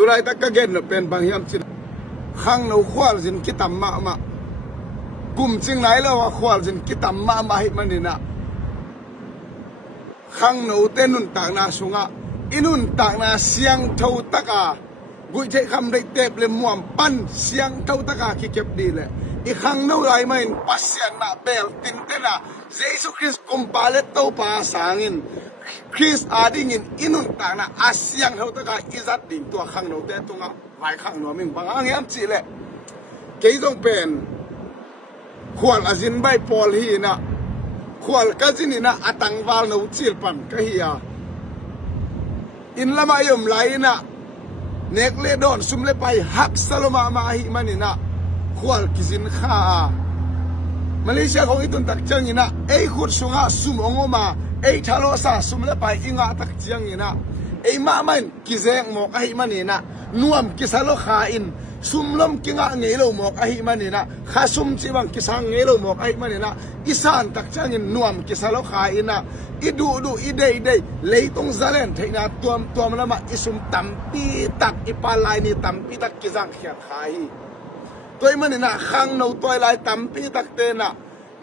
turai ta ka gen no pen bang hiam chin khang no khwal jin kitam ma ma kum ching nai lo wa khwal jin kitam ma ma hi manina khang no tenun ta na sunga inun ta na siang thau taka gui thei kham dei tep le muam pan siang thau taka ki kep di le i khang no lai main pasian na bel tin tena Jesus Christ kumpalet to pa sangin Chris ading in inun ta na asyang thau taka izat ding to khang no te tunga vai khang no ming bang ang yam chi le ke jong pen khwal azin bai pol hi na khwal ka jin na atang wal no chil pan ka hi ya in lama yom lai na nek le don sum le pai hak saloma ma hi manina khwal kizin kha Malaysia ko itun tak chang ina ei khut sunga sum ongoma ei thalo sa sum le pai inga tak chiang ina ei ma man kizeng mo ka hi manina nuam kisalo kha in sumlom kinga ngelo mo ka hi manina kha sum chi bang kisang ngelo mo ka hi manina isan tak chang in nuam kisalo kha ina idu du idei dei leitung zalen theina tuam lama isum tampi tak ipalai ni tampi tak kizang khia khai toy manina khang no toy lai tampi tak te na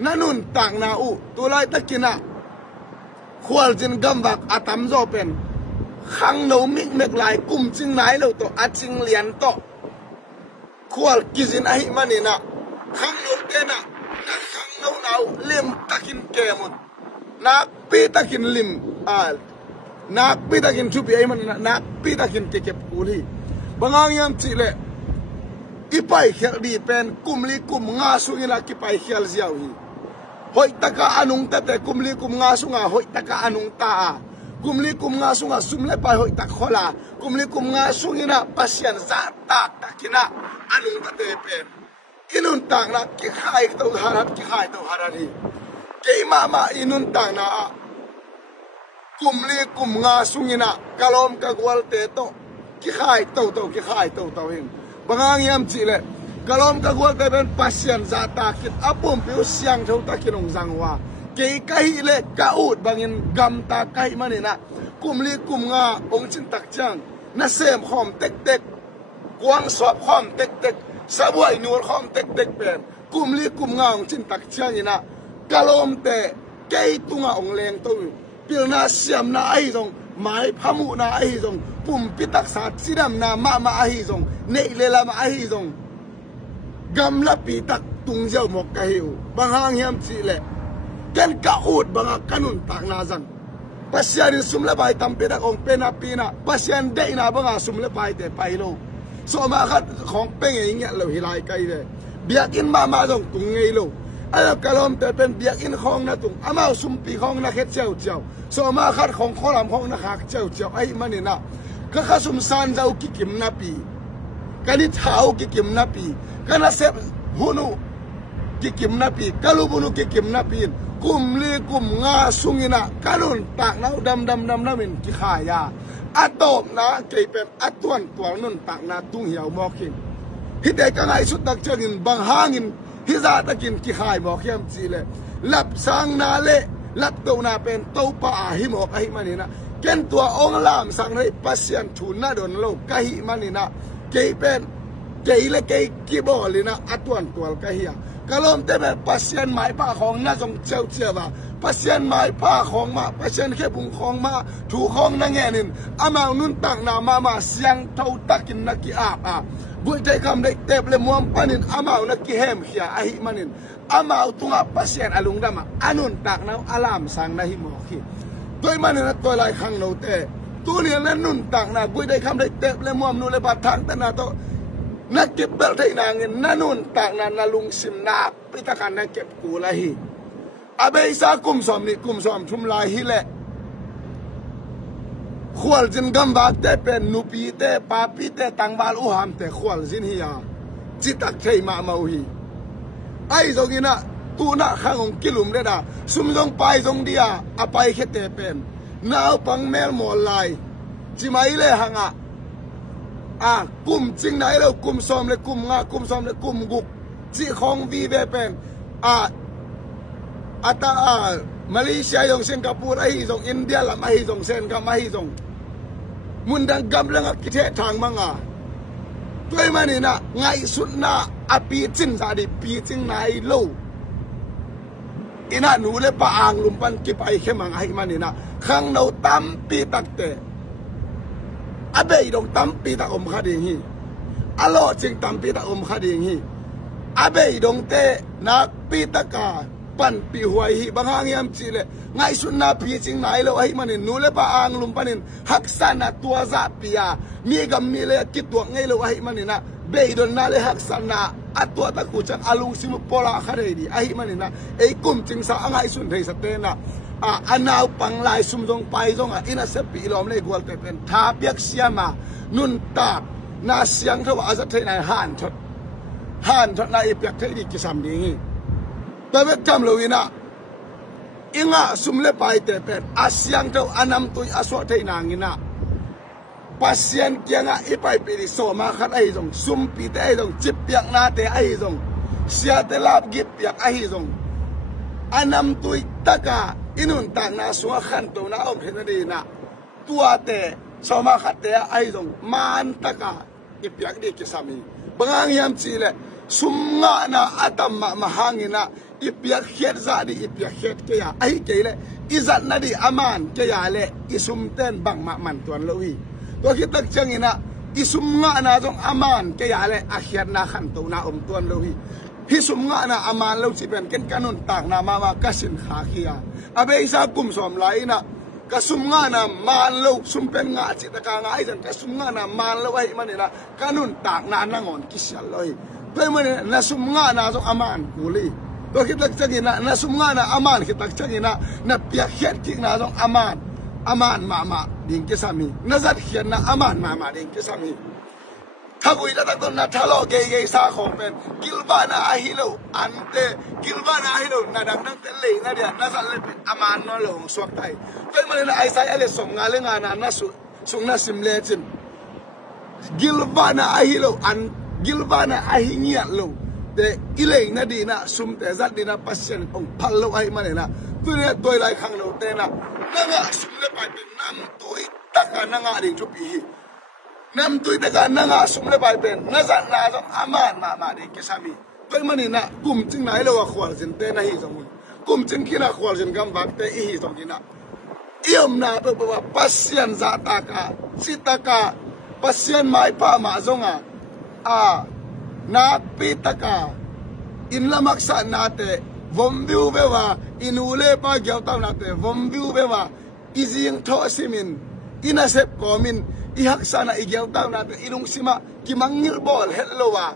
nanun tak na u tu lai takina khwal jin gambak atam zo pen khang no mik mek lai kum ching nai lo to aching lian to khwal kizin ahi manina khang no te na khang no nau lem takin kemut nak pi takin lim al nak pi takin chupi ai manina nak pi takin kekep kuli bangang yam chile ipai khel di pen kumli kum nga su ina kipai khel ziaw hi hoi taka anung ta te kumli kum nga su nga hoi taka anung ta kumli kum nga su nga sumle pai hoi tak khola kumli kum nga su ina pasian za tak takina anung ta te pen inun tang na ki khai to harat ki khai to harani ke mama inun tang na kumli kum nga su ina kalom ka gwal te to ki khai to ki khai to hin bangang yam chile kalom ka gwal te ben pasian za ta kit apum piu siang thau ta kinong zangwa ke kai le ka ut bangin gam ta kai manina kumli kum nga ong chin tak chang na sem khom tek tek kwang swap khom tek tek sabuai nur khom tek tek pen kumli kum nga ong chin tak chang ina kalom te ke tunga ong leng to pil na siam na ai dong mai phamu na ai dong pum pitak sa sidam na ma ai dong nei le la ma ai dong gam la pi tak tung jau mok ka hiu banghang hiam chi le ken ka ut banga kanun tak na jang pasian sum la bai tam pe dak ong pe na pi na pasian de na banga sum la bai te pai lo so ma khat khong pe nge nya lo hilai kai de biak in ma dong tung ngei lo ala kalom te pen biak in khong na tung amao sum pi khong na khet cheu cheu so ma khat khong kholam khong na khak cheu cheu ai manina ka khasum san jau ki kim na pi kani thau ki kim na pi kana sep hunu ki kim na pi kalubunu ki kim na pi kumli kum nga sungina kanun tak na dam min ki khaya atop na ke pen atwan twal nun tak na tung hiao mokin hide ka ngai sut tak changin bang hangin hiza takin ki khai mokiam chile lap sang na le lap to na pen to pa hi mo ka hi manina ken tua ong lam sang rei pasian thun na don lo ka hi manina ke pen ke le ke ki bolina atwan twal ka hi kalom te be pasian mai pa khong na jong cheu chewa pasian mai pa khong ma pasian khe bung khong ma thu khong na nge nin amang nun tak na ma siang thau takin na ki a bui te kam dei tep le muam panin amau na ki hem khia a hi manin amau tunga pasian alung dama anun tak na alam sang na hi mo khi toy manin na toy lai khang no te tu ni na nun tak na bui dei kam dei tep le muam nu le ba thang ta na to na kip bel thei na ngin nanun tak na lung sim na pitakan na kep ku la hi abe sa kum som thum lai hi le khwal jin gam ba te pen nu pi te pa pi te tang bal u ham te khwal jin hi ya chi tak thei ma mau hi ai zogina tu na khangong kilum le da sum jong pai jong dia apai khe te pen naw pang mel mo lai chi mai le hanga kum ching nai lo kum som le kum nga kum som le kum guk chi khong vi ve pen ata Malaysia yong Singapore ai yong India lam ai yong sen ka mai yong mun dang gam lang ki the thang manga tôi mà nè ngày xuân na api chín ra đi pi chín này lâu ina nu le pa ang lumpan ki pai khemang ai mà nè khang nâu tam pi tắc te abe dong tam pi ta kha ding hi alo ching tam pi ta kha ding hi abe dong te na pi ta ka pan pi huai hi bangang yam chi le ngai sun na pi ching nai lo ai manin nu le pa ang lum panin haksana tua za pia mi gam mi le ki tu ngai lo ai manina be don na le haksana atwa ta ku chang alung sim pola khare di ai manina ei kum ching sa angai sun thei sa te na anaw pang lai sum dong pai dong ina se pi lom le gwal te pen tha piak siama nun ta na siang thawa azat thei nai han thot na i piak thei di ki sam ding hi ta ve tam lo ina inga sumle pai te pen asyang tho anam tu aswa thei nang ina pasien kianga ipai pi so ma khat ai jong sum pi te ai jong chip piak na te ai jong sia te lap gip piak ai jong anam tu taka inun ta na suwa khan to na om phena di na tua te so ma khat te ai jong man taka ipiak di ki sami bangang yam chi le sum nga na atam ma hangina ipiak khet za di ipiak khet ke ya ai ke le izat na di aman ke ya le isum ten bang ma man tuan lowi to kitak changina isum nga na jong aman ke ya le a khet na khan to na tuan lowi hi sum nga na aman lo chi ben ken kanun tak na ma kasin kha khia abe isa kum som lai na ka sum nga na man lo sum pen nga chi ta ka nga ai jan ka sum nga na man lo ai manina kanun tak na nangon kisal loi pe man na sum nga na jong aman kuli to kitak changina na sum nga na aman kitak changina na pia khet ki na jong aman mama ding ke sami nazat khian na aman mama ding ke sami thagui la tak na thalo ge sa khom pen gilbana ahilo ante gilbana ahilo na dang nang te le na dia nazat le pen aman no lo swak tai pe man na ai sai ale som nga le nga na su sung na sim le chim gilbana ahilo an gilbana ahinya lo te ile na di na sum te zat di na pasien ong phal lo ai man na tu ne toy lai khang lo te na nga sum le pai pen nam toy taka na nga ding chu pi nam toy taka na nga sum le pai pen na zat na zo aman ma ding ke sami toy man na kum ching nai lo wa khwal jin te na hi jong kum ching khina khwal jin gam bak te hi jong ina iom na to ba pasien za taka sitaka pasien mai pa ma zonga na pitaka in lamak sa nate vom view bewa inule pa gyao taw nate vom view bewa izing tho simin inasep komin ihak sana igyao taw nate ilung sima kimangil bol hellowa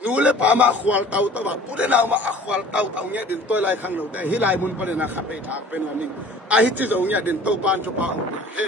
nule pa ma khwal taw tawa pude na ma khwal taw nya din toy lai khang lo te hi lai mun pa na khape thak pen laning a hi chi zo nya din to ban cho pa he